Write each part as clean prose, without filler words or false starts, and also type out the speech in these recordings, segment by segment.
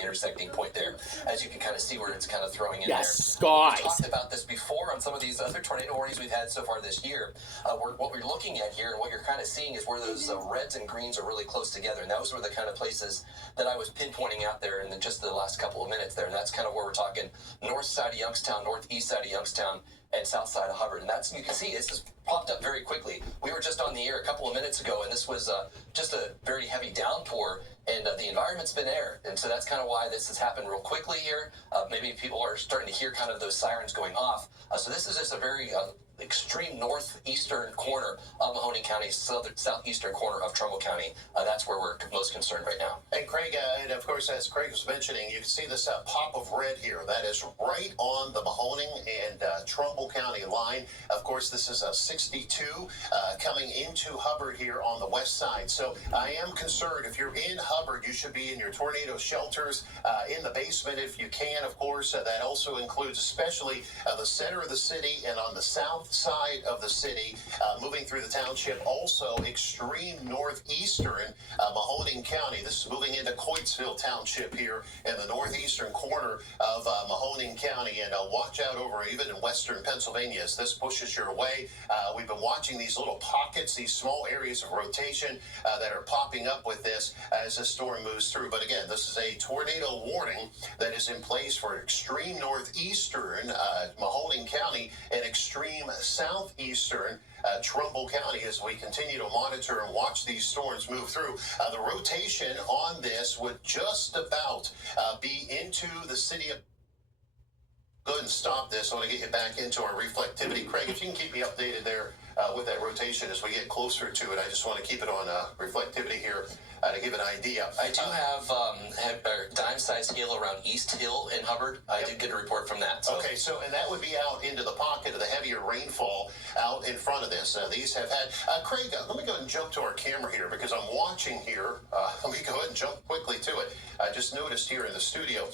intersecting point there. As you can kind of see where it's kind of throwing in yes, there. guys. We've talked about this before on some of these other tornado warnings we've had so far this year. What we're looking at here and what you're kind of seeing is where those reds and greens are really close together. And those were the kind of places that I was pinpointing out there in just the last couple of minutes there. And that's kind of where we're talking north side of Youngstown, northeast side of Youngstown, and south side of Hubbard. And that's, you can see, this has popped up very quickly. We were just on the air a couple of minutes ago, and this was just a very heavy downpour, and the environment's been air. And so that's kind of why this has happened real quickly here. Maybe people are starting to hear kind of those sirens going off. So this is just a very extreme northeastern corner of Mahoning County, southeastern corner of Trumbull County. That's where we're most concerned right now. And Craig, and of course, as Craig was mentioning, you can see this pop of red here. That is right on the Mahoning and Trumbull County line. Of course, this is a 62 coming into Hubbard here on the west side. So I am concerned. If you're in Hubbard, you should be in your tornado shelters in the basement if you can. Of course, that also includes especially the center of the city and on the south side of the city, moving through the township. Also, extreme northeastern Mahoning County. This is moving into Coatesville Township here in the northeastern corner of Mahoning County. And watch out over even in western Pennsylvania as this pushes your way. We've been watching these little pockets, these small areas of rotation that are popping up with this as the storm moves through. But again, this is a tornado warning that is in place for extreme northeastern Mahoning County and extreme southeastern Trumbull County as we continue to monitor and watch these storms move through. The rotation on this would just about be into the city of... Go ahead and stop this. I want to get you back into our reflectivity. Craig, if you can keep me updated there with that rotation as we get closer to it. I just want to keep it on reflectivity here to give an idea. I do have a dime-sized hail around East Hill in Hubbard. I did get a report from that. So. Okay, so, and that would be out into the pocket of the heavier rainfall out in front of this. These have had... Craig, let me go ahead and jump to our camera here because I'm watching here. Let me go ahead and jump quickly to it. I just noticed here in the studio,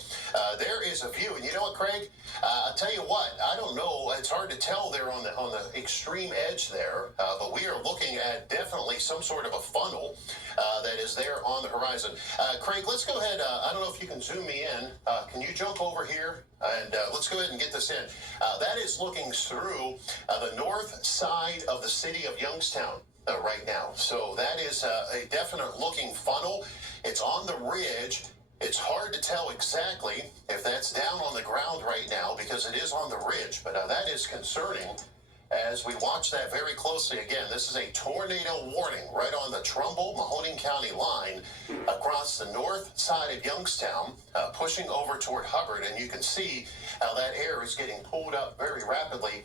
there is a view. And you know what, Craig? I'll tell you what, I don't know. It's hard to tell there on the extreme edge there, but we are looking at definitely some sort of a funnel that is there on the horizon. Craig, let's go ahead. I don't know if you can zoom me in. Can you jump over here? And let's go ahead and get this in. That is looking through the north side of the city of Youngstown right now. So that is a definite looking funnel. It's on the ridge. It's hard to tell exactly if that's down on the ground right now because it is on the ridge, but that is concerning as we watch that very closely. Again, this is a tornado warning right on the Trumbull-Mahoning County line across the north side of Youngstown, pushing over toward Hubbard, and you can see how that air is getting pulled up very rapidly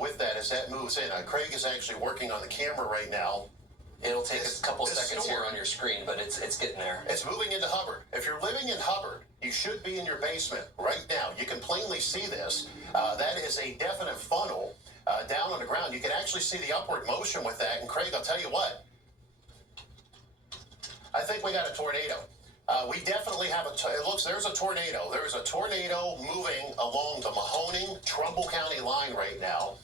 with that as that moves in. Craig is actually working on the camera right now. It'll take a couple seconds here on your screen, but it's getting there. It's moving into Hubbard. If you're living in Hubbard, you should be in your basement right now. You can plainly see this. That is a definite funnel down on the ground. You can actually see the upward motion with that. And Craig, I'll tell you what, I think we got a tornado. We definitely have it looks, there's a tornado. There's a tornado moving along the Mahoning, Trumbull County line right now.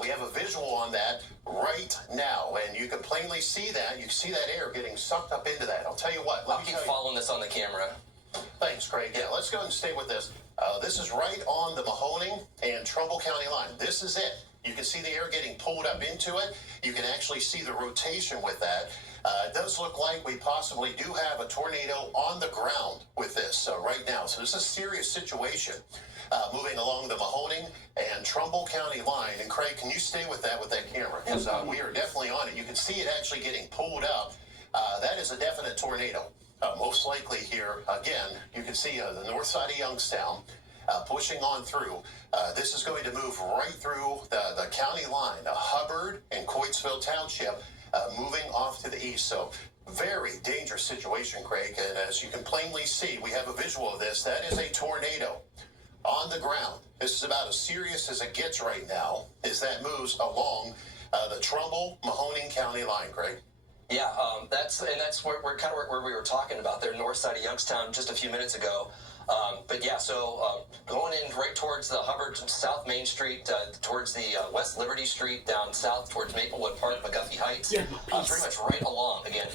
We have a visual on that right now, and you can plainly see that. You can see that air getting sucked up into that. I'll tell you what. I'll keep following this on the camera. Thanks, Craig. Yeah, let's go ahead and stay with this. This is right on the Mahoning and Trumbull County line. This is it. You can see the air getting pulled up into it. You can actually see the rotation with that. It does look like we possibly do have a tornado on the ground with this right now. So this is a serious situation moving along the Mahoning and Trumbull County line. And Craig, can you stay with that camera? Because we are definitely on it. You can see it actually getting pulled up. That is a definite tornado. Most likely here, again, you can see the north side of Youngstown pushing on through. This is going to move right through the county line, Hubbard and Coatesville Township, moving off to the east. So very dangerous situation, Craig. And as you can plainly see, we have a visual of this. That is a tornado on the ground. This is about as serious as it gets right now as that moves along the Trumbull-Mahoning County line, Craig. Yeah, that's where we're kind of where we were talking about there, north side of Youngstown, just a few minutes ago. But yeah, so going in right towards the Hubbard South Main Street, towards the West Liberty Street, down south towards Maplewood Park, McGuffey Heights. Yeah, pretty much right along. Again, if